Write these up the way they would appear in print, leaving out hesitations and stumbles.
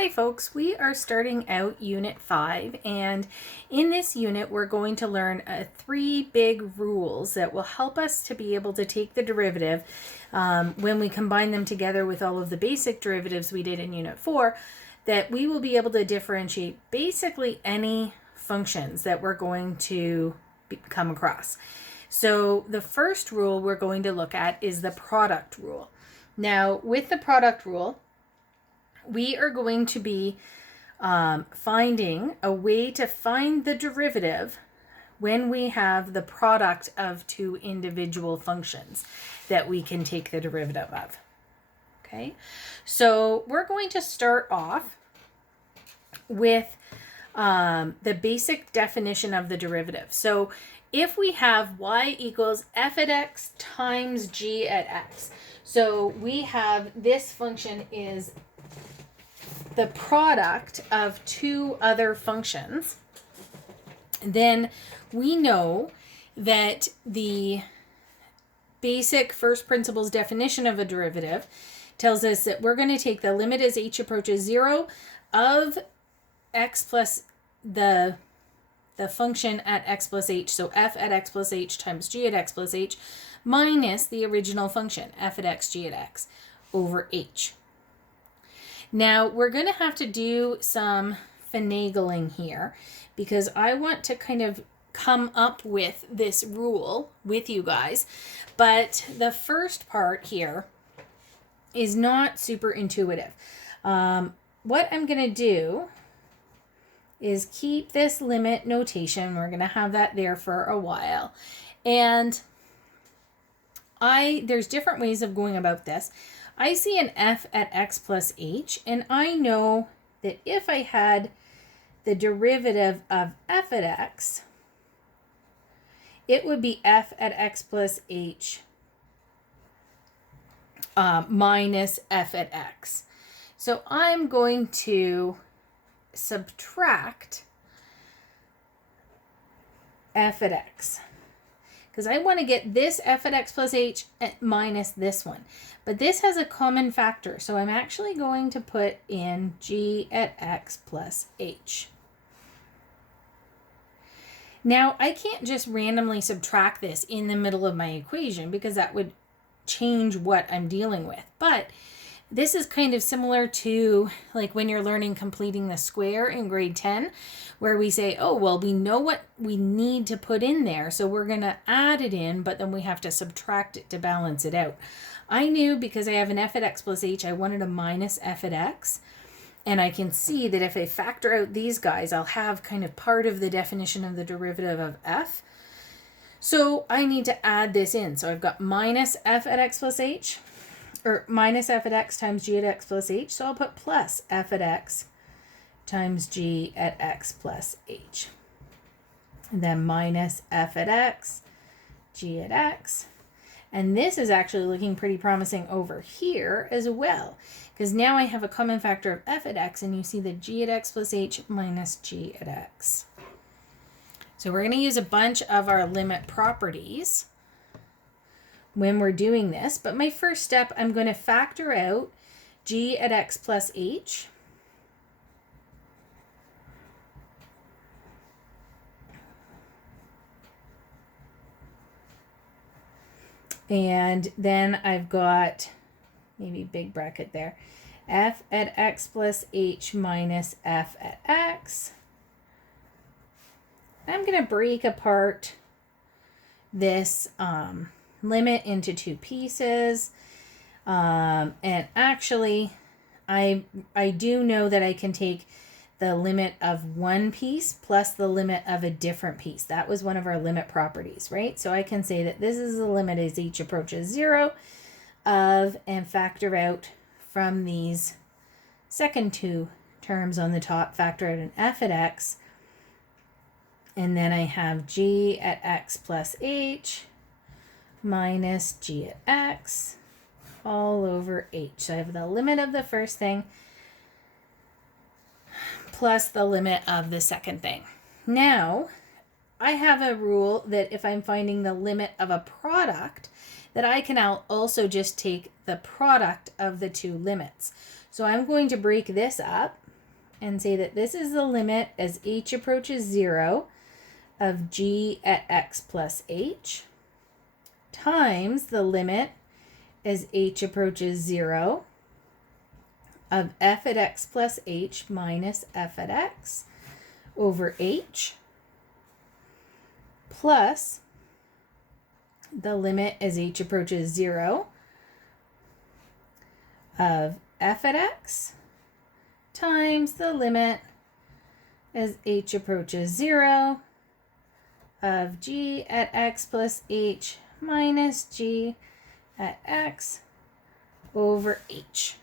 Hi folks, we are starting out Unit 5, and in this unit we're going to learn 3 big rules that will help us to be able to take the derivative when we combine them together with all of the basic derivatives we did in Unit 4, that we will be able to differentiate basically any functions that we're going to come across. So the first rule we're going to look at is the product rule. Now with the product rule, we are going to be finding a way to find the derivative when we have the product of two individual functions that we can take the derivative of. Okay, so we're going to start off with the basic definition of the derivative. So if we have y equals f at x times g at x, so we have this function is the product of two other functions, then we know that the basic first principles definition of a derivative tells us that we're going to take the limit as h approaches 0 of x plus the function at x plus h, so f at x plus h times g at x plus h, minus the original function f at x g at x over h. Now we're going to have to do some finagling here because I want to kind of come up with this rule with you guys, but the first part here is not super intuitive. What I'm going to do is keep this limit notation. We're going to have that there for a while, and there's different ways of going about this. I see an f at x plus h, and I know that if I had the derivative of f at x, it would be f at x plus h minus f at x. So I'm going to subtract f at x, because I want to get this f at x plus h minus this one. But this has a common factor, so I'm actually going to put in g at x plus h. Now, I can't just randomly subtract this in the middle of my equation because that would change what I'm dealing with. But this is kind of similar to like when you're learning completing the square in grade 10, where we say, oh, well, we know what we need to put in there, so we're going to add it in, but then we have to subtract it to balance it out. I knew because I have an f at x plus h, I wanted a minus f at x. And I can see that if I factor out these guys, I'll have kind of part of the definition of the derivative of f. So I need to add this in. So I've got minus f at x plus h, or minus f at x times g at x plus h. So I'll put plus f at x times g at x plus h. And then minus f at x, g at x. And this is actually looking pretty promising over here as well, because now I have a common factor of f at x, and you see the g at x plus h minus g at x. So we're going to use a bunch of our limit properties when we're doing this, but my first step, I'm going to factor out g at x plus h. And then I've got, maybe big bracket there, f at x plus h minus f at x. I'm going to break apart this limit into two pieces. And actually, I do know that I can take the limit of one piece plus the limit of a different piece. That was one of our limit properties, right? So I can say that this is the limit as h approaches 0 of, and factor out from these second two terms on the top, factor out an f at x, and then I have g at x plus h minus g at x all over h. So I have the limit of the first thing plus the limit of the second thing. Now, I have a rule that if I'm finding the limit of a product, that I can also just take the product of the two limits. So I'm going to break this up and say that this is the limit as h approaches 0 of g at x plus h times the limit as h approaches 0 of f at x plus h minus f at x over h plus the limit as h approaches 0 of f at x times the limit as h approaches 0 of g at x plus h minus g at x over h.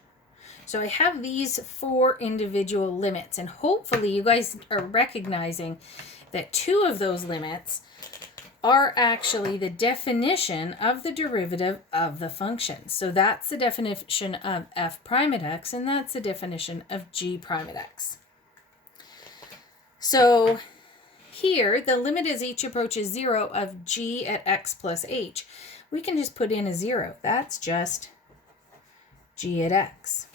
So I have these 4 individual limits, and hopefully you guys are recognizing that 2 of those limits are actually the definition of the derivative of the function. So that's the definition of f prime at x, and that's the definition of g prime at x. So here, the limit as h approaches 0 of g at x plus h, we can just put in a 0. That's just g at x.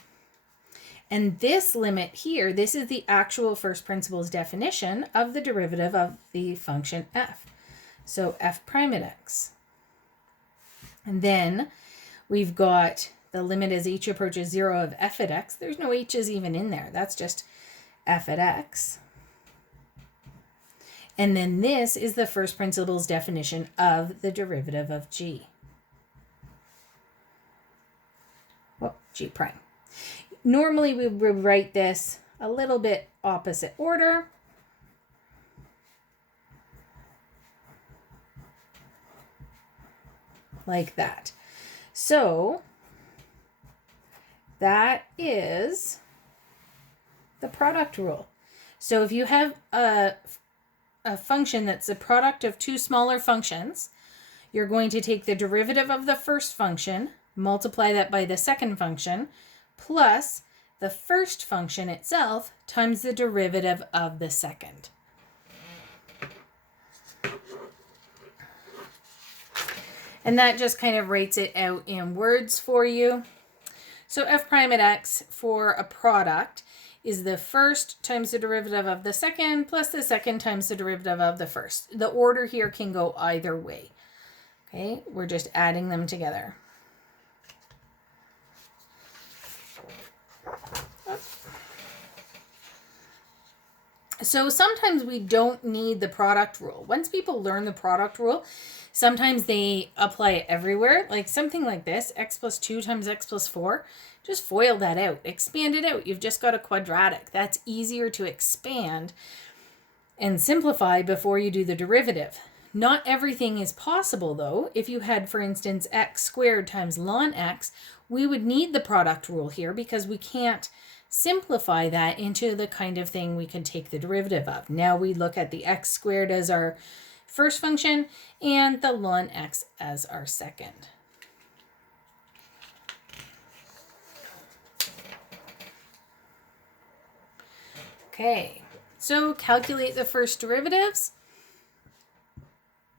And this limit here, this is the actual first principles definition of the derivative of the function f. So f prime at x. And then we've got the limit as h approaches 0 of f at x. There's no h's even in there. That's just f at x. And then this is the first principles definition of the derivative of g. Well, g prime. Normally we would write this a little bit opposite order. Like that. So that is the product rule. So if you have a function that's the product of 2 smaller functions, you're going to take the derivative of the first function, multiply that by the second function, plus the first function itself times the derivative of the second. And that just kind of writes it out in words for you. So f prime at x for a product is the first times the derivative of the second plus the second times the derivative of the first. The order here can go either way. Okay, we're just adding them together. So sometimes we don't need the product rule. Once people learn the product rule, sometimes they apply it everywhere. Like something like this, x plus 2 times x plus 4. Just FOIL that out. Expand it out. You've just got a quadratic. That's easier to expand and simplify before you do the derivative. Not everything is possible, though. If you had, for instance, x squared times ln x, we would need the product rule here because we can't simplify that into the kind of thing we can take the derivative of. Now we look at the x squared as our first function and the ln x as our second. Okay, so calculate the first derivatives.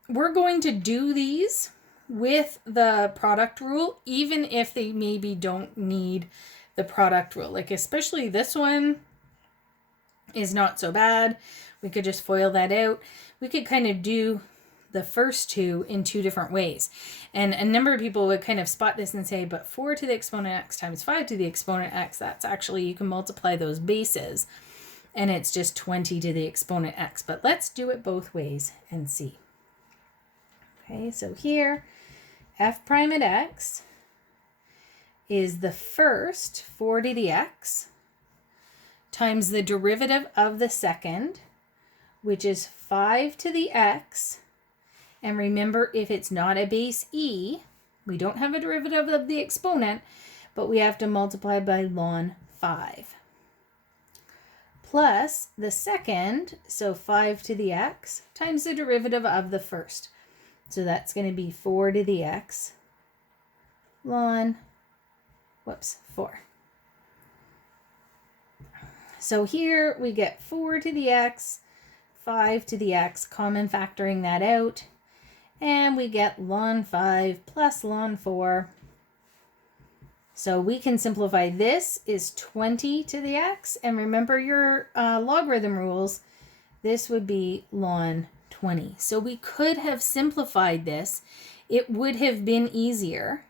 We're going to do these with the product rule, even if they maybe don't need the product rule. Like especially this one is not so bad. We could just FOIL that out. We could kind of do the first 2 in 2 different ways. And a number of people would kind of spot this and say, but 4 to the exponent x times 5 to the exponent x, that's actually, you can multiply those bases. And it's just 20 to the exponent x. But let's do it both ways and see. Okay, so here, f prime at x is the first 4 to the x times the derivative of the second, which is 5 to the x. And remember, if it's not a base e, we don't have a derivative of the exponent, but we have to multiply by ln 5. Plus the second, so 5 to the x, times the derivative of the first. So that's going to be 4 to the x ln 4. So here we get 4 to the x, 5 to the x, common factoring that out, and we get ln 5 plus ln 4 So we can simplify this is 20 to the x. And remember your logarithm rules. This would be ln 20. So we could have simplified this. It would have been easier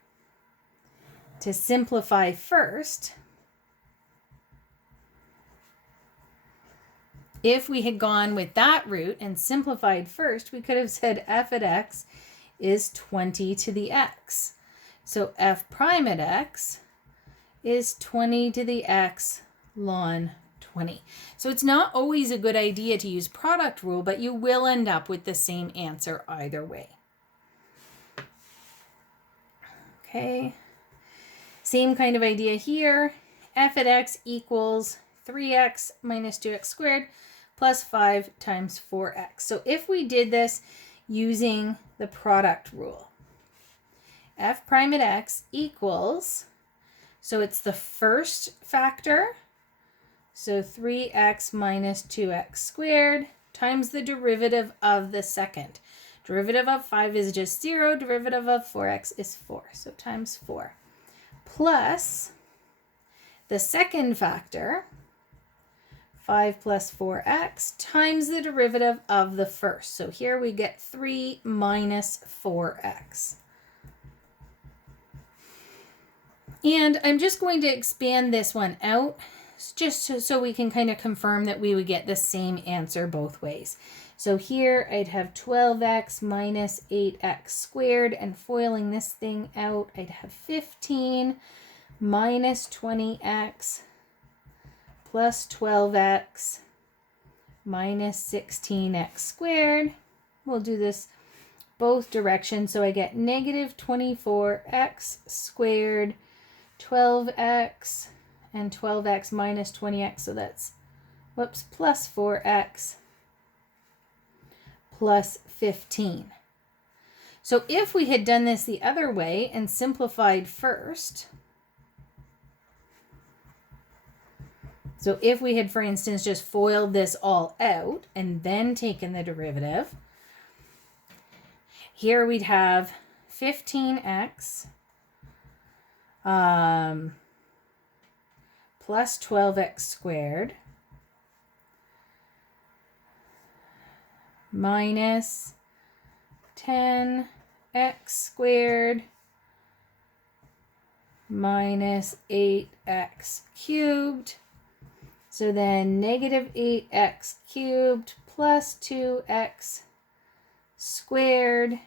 to simplify first if we had gone with that route and simplified first. We could have said f at x is 20 to the x. So f prime at x is 20 to the x ln 20. So it's not always a good idea to use product rule, but you will end up with the same answer either way. Okay, same kind of idea here. F at x equals 3x minus 2x squared plus 5 times 4x. So if we did this using the product rule, f prime at x equals, so it's the first factor, so 3x minus 2x squared times the derivative of the second. Derivative of 5 is just 0. Derivative of 4x is 4. So times 4. Plus the second factor, 5 plus 4x, times the derivative of the first. So here we get 3 minus 4x. And I'm just going to expand this one out just so we can kind of confirm that we would get the same answer both ways. So here I'd have 12x minus 8x squared, and foiling this thing out, I'd have 15 minus 20x plus 12x minus 16x squared. We'll do this both directions. So I get negative 24x squared, 12x, and 12x minus 20x. So that's, plus 4x plus 15. So if we had done this the other way and simplified first, so if we had, for instance, just FOILed this all out and then taken the derivative, here we'd have 15x plus 12x squared minus 10x squared minus 8x cubed. So then negative 8x cubed plus 2x squared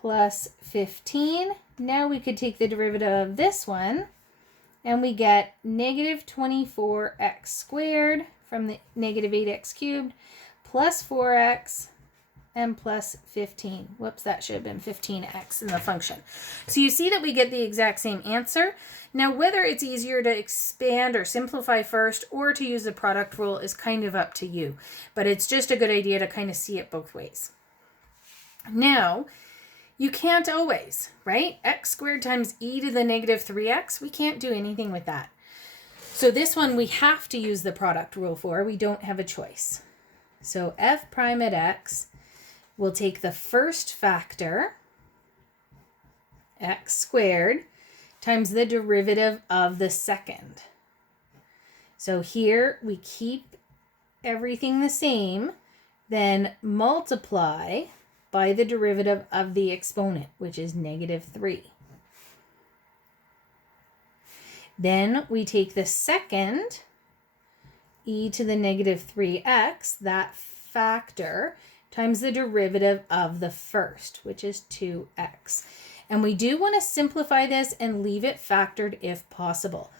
plus 15. Now we could take the derivative of this one, and we get negative 24x squared from the negative 8x cubed plus 4x and plus 15. Whoops, that should have been 15x in the function. So you see that we get the exact same answer. Now, whether it's easier to expand or simplify first or to use the product rule is kind of up to you, but it's just a good idea to kind of see it both ways. Now, you can't always, right? X squared times e to the negative 3x, we can't do anything with that. So this one we have to use the product rule for. We don't have a choice. So f prime at x will take the first factor, x squared, times the derivative of the second. So here we keep everything the same, then multiply by the derivative of the exponent, which is negative 3. Then we take the second, e to the negative 3x, that factor, times the derivative of the first, which is 2x. And we do want to simplify this and leave it factored if possible.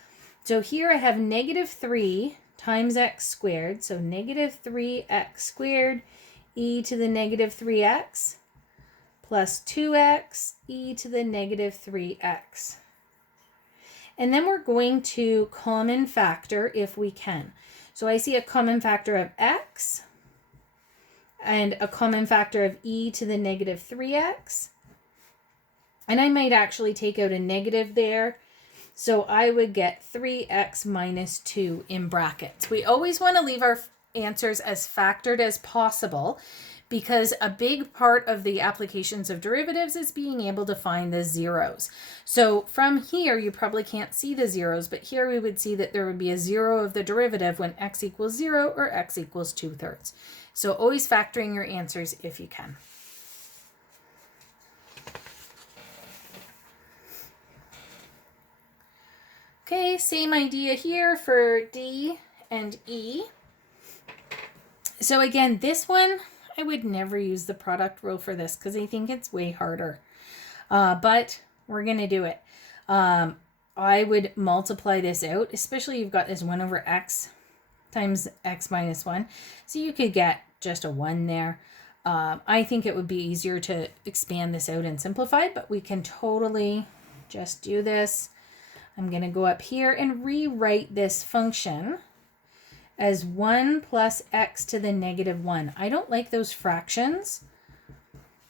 So here I have negative 3 times x squared, so negative 3x squared e to the negative 3x plus 2x e to the negative 3x. And then we're going to common factor if we can. So I see a common factor of x and a common factor of e to the negative 3x. And I might actually take out a negative there. So I would get 3x minus 2 in brackets. We always want to leave our answers as factored as possible because a big part of the applications of derivatives is being able to find the zeros. So from here, you probably can't see the zeros, but here we would see that there would be a zero of the derivative when x equals 0 or x equals 2/3. So always factoring your answers if you can. Okay, same idea here for D and E. So again, this one, I would never use the product rule for this because I think it's way harder. But we're going to do it. I would multiply this out, especially you've got this 1 over x times x minus 1. So you could get just a 1 there. I think it would be easier to expand this out and simplify, but we can totally just do this. I'm going to go up here and rewrite this function as 1 plus x to the negative 1. I don't like those fractions.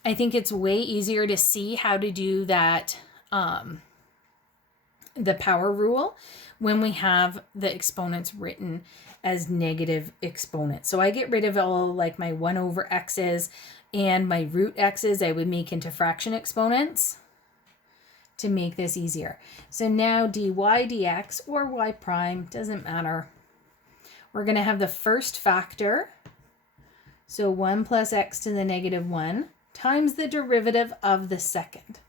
I think it's way easier to see how to do that, the power rule, when we have the exponents written as negative exponents. So I get rid of all like my 1 over x's and my root x's I would make into fraction exponents to make this easier. So now dy dx or y prime, doesn't matter. We're going to have the first factor, so 1 plus x to the negative 1, times the derivative of the second.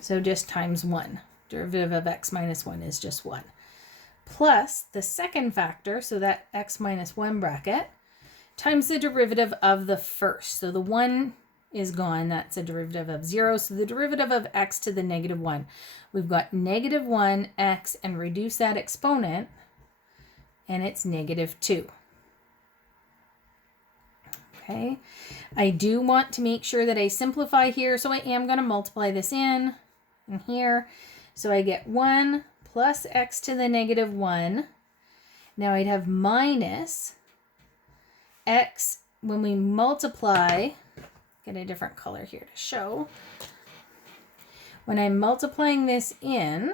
So just times 1. Derivative of x minus 1 is just 1. Plus the second factor, so that x minus 1 bracket, times the derivative of the first. So the 1 is gone, that's a derivative of 0. So the derivative of x to the negative 1. We've got negative 1x and reduce that exponent, and it's negative 2. Okay, I do want to make sure that I simplify here, so I am going to multiply this in and here. So I get 1 plus x to the negative 1. Now I'd have minus x when we multiply, get a different color here to show. When I'm multiplying this in,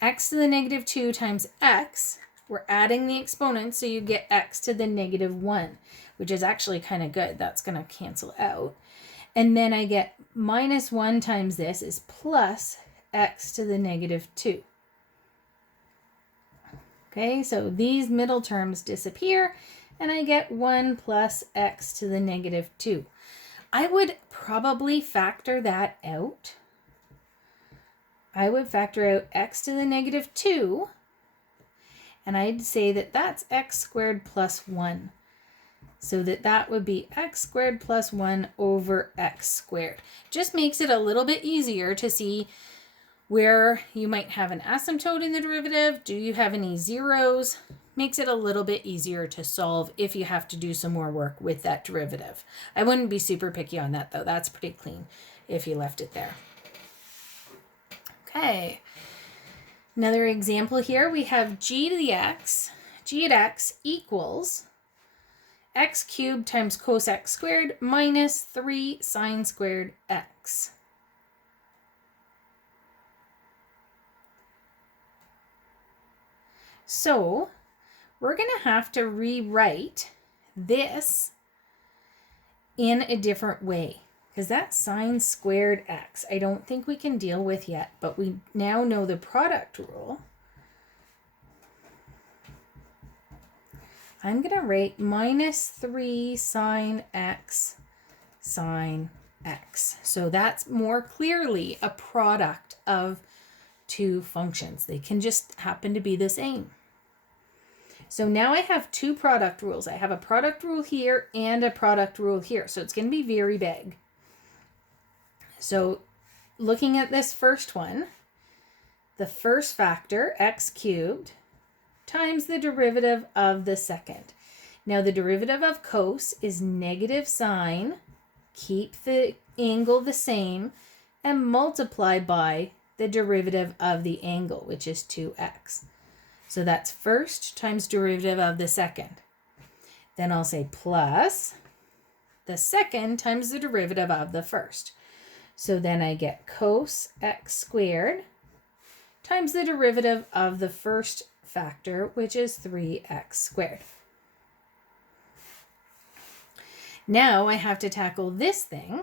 x to the negative 2 times x, we're adding the exponents, so you get x to the negative 1, which is actually kind of good. That's going to cancel out. And then I get minus 1 times this is plus x to the negative 2. Okay, so these middle terms disappear, and I get 1 plus x to the negative 2. I would probably factor that out. I would factor out x to the negative 2, and I'd say that that's x squared plus 1. So that would be x squared plus 1 over x squared. Just makes it a little bit easier to see where you might have an asymptote in the derivative. Do you have any zeros? Makes it a little bit easier to solve if you have to do some more work with that derivative. I wouldn't be super picky on that though. That's pretty clean if you left it there. Okay. Another example here, we have g to the x, g at x equals x cubed times cos x squared minus 3 sine squared x. So we're going to have to rewrite this in a different way, because that's sine squared x. I don't think we can deal with yet, but we now know the product rule. I'm going to write minus 3 sine x sine x. So that's more clearly a product of two functions. They can just happen to be the same. So now I have two product rules. I have a product rule here and a product rule here. So it's going to be very big. So looking at this first one, the first factor, x cubed, times the derivative of the second. Now the derivative of cos is negative sine, keep the angle the same, and multiply by the derivative of the angle, which is 2x. So that's first times derivative of the second. Then I'll say plus the second times the derivative of the first. So then I get cos x squared times the derivative of the first factor, which is 3x squared. Now I have to tackle this thing,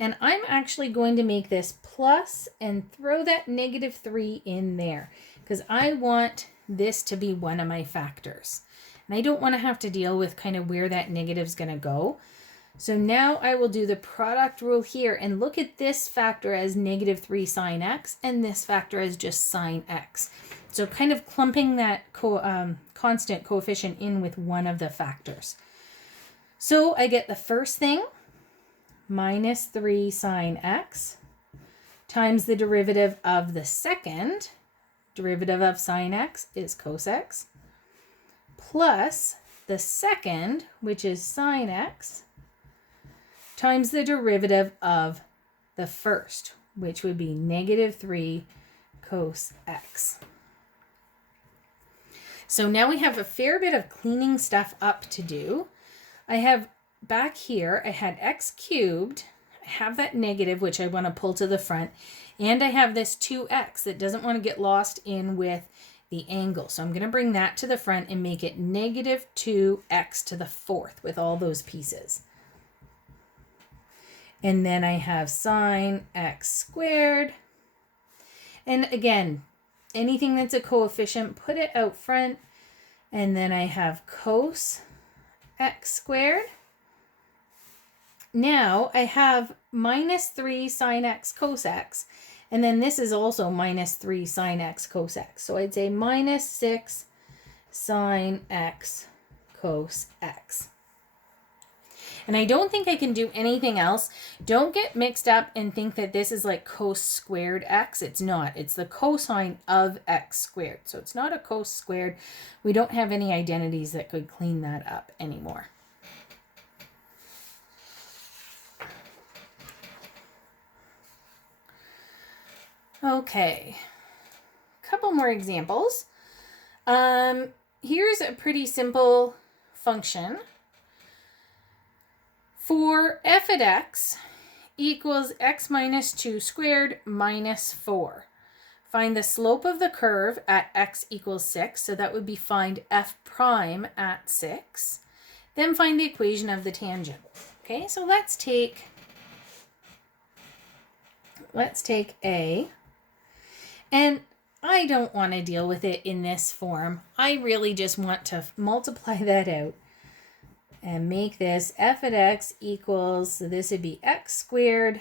and I'm actually going to make this plus and throw that -3 in there because I want this to be one of my factors. And I don't want to have to deal with kind of where that negative is going to go. So now I will do the product rule here and look at this factor as -3 sine x and this factor as just sine x. So kind of clumping that constant coefficient in with one of the factors. So I get the first thing, -3 sine x, times the derivative of the second. Derivative of sine x is cos x, plus the second, which is sine x, times the derivative of the first, which would be -3 cos x. So now we have a fair bit of cleaning stuff up to do. I have back here, I had x cubed, I have that negative, which I want to pull to the front, and I have this 2x that doesn't want to get lost in with the angle. So I'm going to bring that to the front and make it -2x to the fourth with all those pieces. And then I have sine x squared. And again, anything that's a coefficient, put it out front. And then I have cos x squared. Now I have -3 sine x cos x. And then this is also -3 sine x cos x. So I'd say -6 sine x cos x. And I don't think I can do anything else. Don't get mixed up and think that this is like cos squared x. It's not. It's the cosine of x squared. So it's not a cos squared. We don't have any identities that could clean that up anymore. Okay, a couple more examples. Here's a pretty simple function. For f at x equals x minus 2 squared minus 4. Find the slope of the curve at x equals 6. So that would be find f prime at 6. Then find the equation of the tangent. Okay, so let's take A. And I don't want to deal with it in this form. I really just want to multiply that out and make this f at x equals, so this would be x squared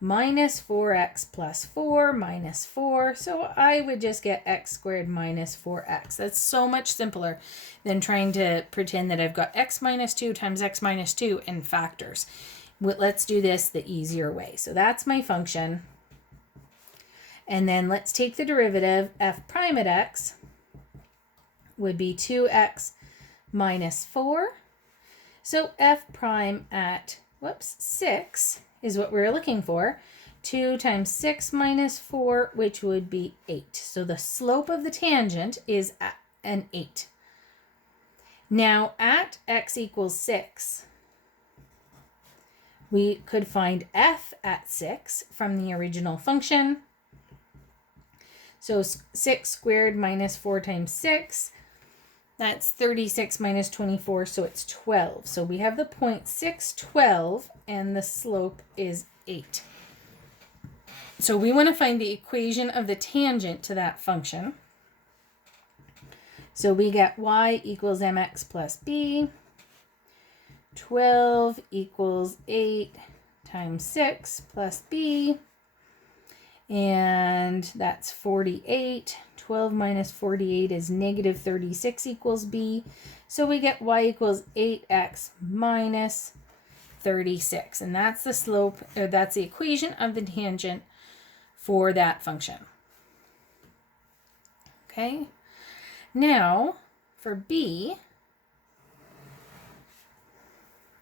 minus 4x plus 4 minus 4. So I would just get x squared minus 4x. That's so much simpler than trying to pretend that I've got x minus 2 times x minus 2 in factors. Let's do this the easier way. So that's my function. And then let's take the derivative. F prime at x would be 2x minus 4. So f prime at, 6 is what we're looking for. 2 times 6 minus 4, which would be 8. So the slope of the tangent is an 8. Now at x equals 6, we could find f at 6 from the original function. So 6 squared minus 4 times 6, that's 36 minus 24, so it's 12. So we have the point 6, 12, and the slope is 8. So we want to find the equation of the tangent to that function. So we get y equals mx plus b. 12 equals 8 times 6 plus b. And that's 48. 12 minus 48 is negative 36 equals b. So we get y equals 8x minus 36. And that's the slope, or that's the equation of the tangent for that function. Okay. Now for b,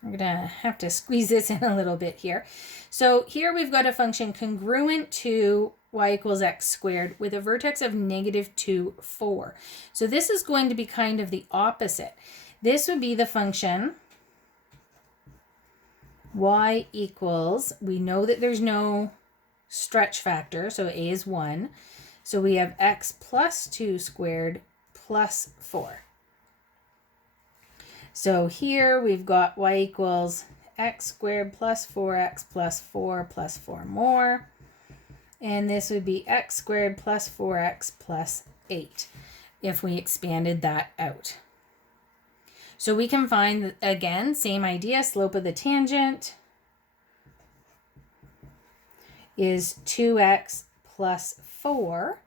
I'm going to have to squeeze this in a little bit here. So here we've got a function congruent to y equals x squared with a vertex of -2, 4. So this is going to be kind of the opposite. This would be the function y equals, we know that there's no stretch factor, so a is 1. So we have x plus 2 squared plus 4. So here we've got y equals x squared plus 4x plus 4 plus 4 more. And this would be x squared plus 4x plus 8 if we expanded that out. So we can find, again, same idea, slope of the tangent is 2x plus 4.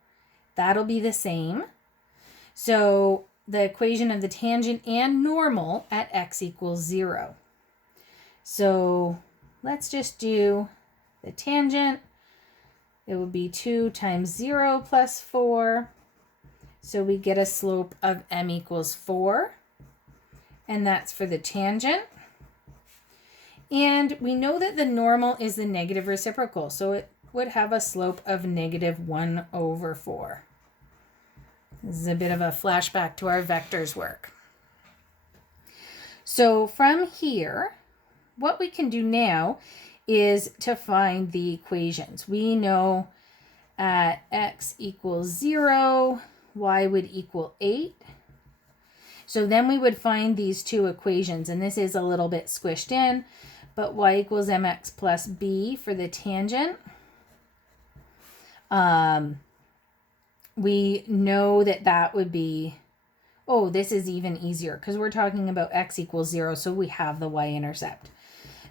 That'll be the same. So the equation of the tangent and normal at x equals 0. So let's just do the tangent. It would be 2 times 0 plus 4. So we get a slope of m equals 4. And that's for the tangent. And we know that the normal is the negative reciprocal. So it would have a slope of negative 1 over 4. This is a bit of a flashback to our vectors work. So from here, what we can do now is to find the equations. We know at x equals 0, y would equal 8. So then we would find these two equations, and this is a little bit squished in, but y equals mx plus b for the tangent. We know that that would be, oh, this is even easier because we're talking about x equals 0, so we have the y-intercept.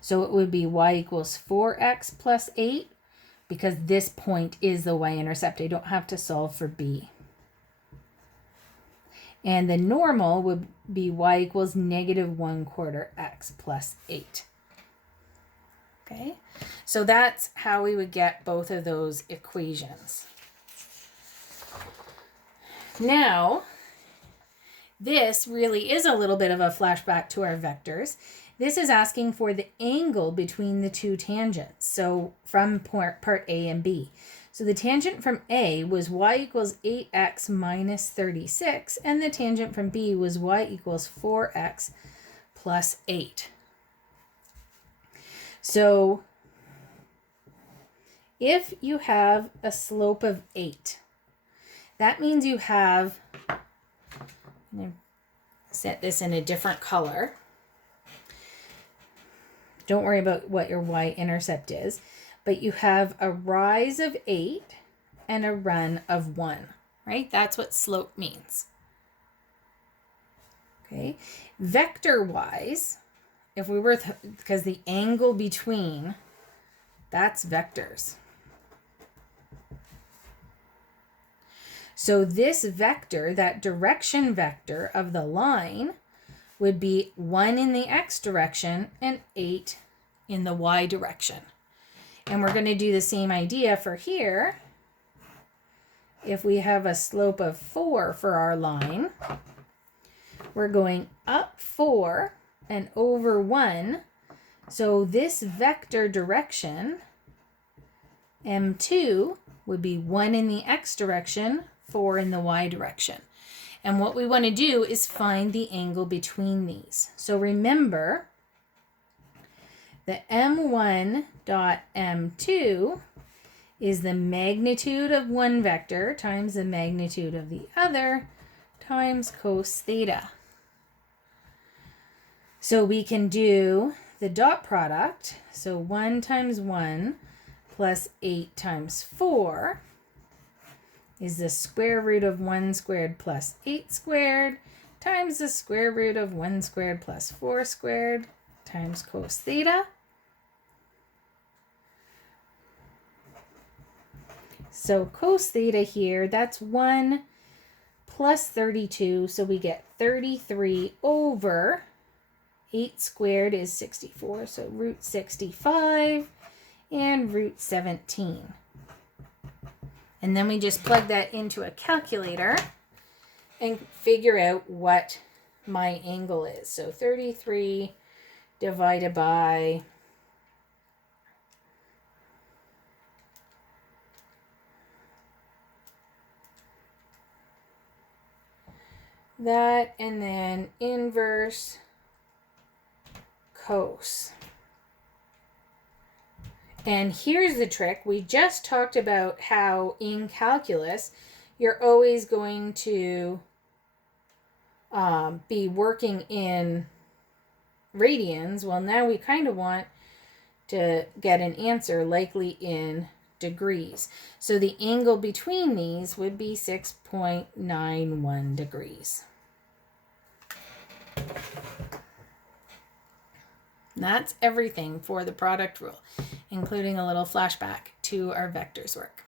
So it would be y equals 4x plus 8 because this point is the y-intercept. I don't have to solve for b. And the normal would be y equals negative 1/4 x plus 8. Okay, so that's how we would get both of those equations. Now, this really is a little bit of a flashback to our vectors. This is asking for the angle between the two tangents, so from part A and B. So the tangent from A was y equals 8x minus 36, and the tangent from B was y equals 4x plus 8. So if you have a slope of 8, that means you have, I'm going to set this in a different color. Don't worry about what your y-intercept is, but you have a rise of 8 and a run of 1, right? That's what slope means. Okay, vector-wise, if we were, because the angle between, that's vectors. So this vector, that direction vector of the line, would be 1 in the x direction and 8 in the y direction. And we're going to do the same idea for here. If we have a slope of 4 for our line, we're going up 4 and over 1. So this vector direction, M2, would be 1 in the x direction, 4 in the y direction. And what we want to do is find the angle between these. So remember, the M1 dot M2 is the magnitude of one vector times the magnitude of the other times cos theta. So we can do the dot product. So 1 times 1 plus 8 times 4 is the square root of 1 squared plus 8 squared times the square root of 1 squared plus 4 squared times cos theta. So cos theta here, that's 1 plus 32, so we get 33 over 8 squared is 64, so root 65 and root 17. And then we just plug that into a calculator and figure out what my angle is. So 33 divided by that, and then inverse cos. And here's the trick. We just talked about how in calculus, you're always going to be working in radians. Well, now we kind of want to get an answer likely in degrees. So the angle between these would be 6.91 degrees. That's everything for the product rule, including a little flashback to our vectors work.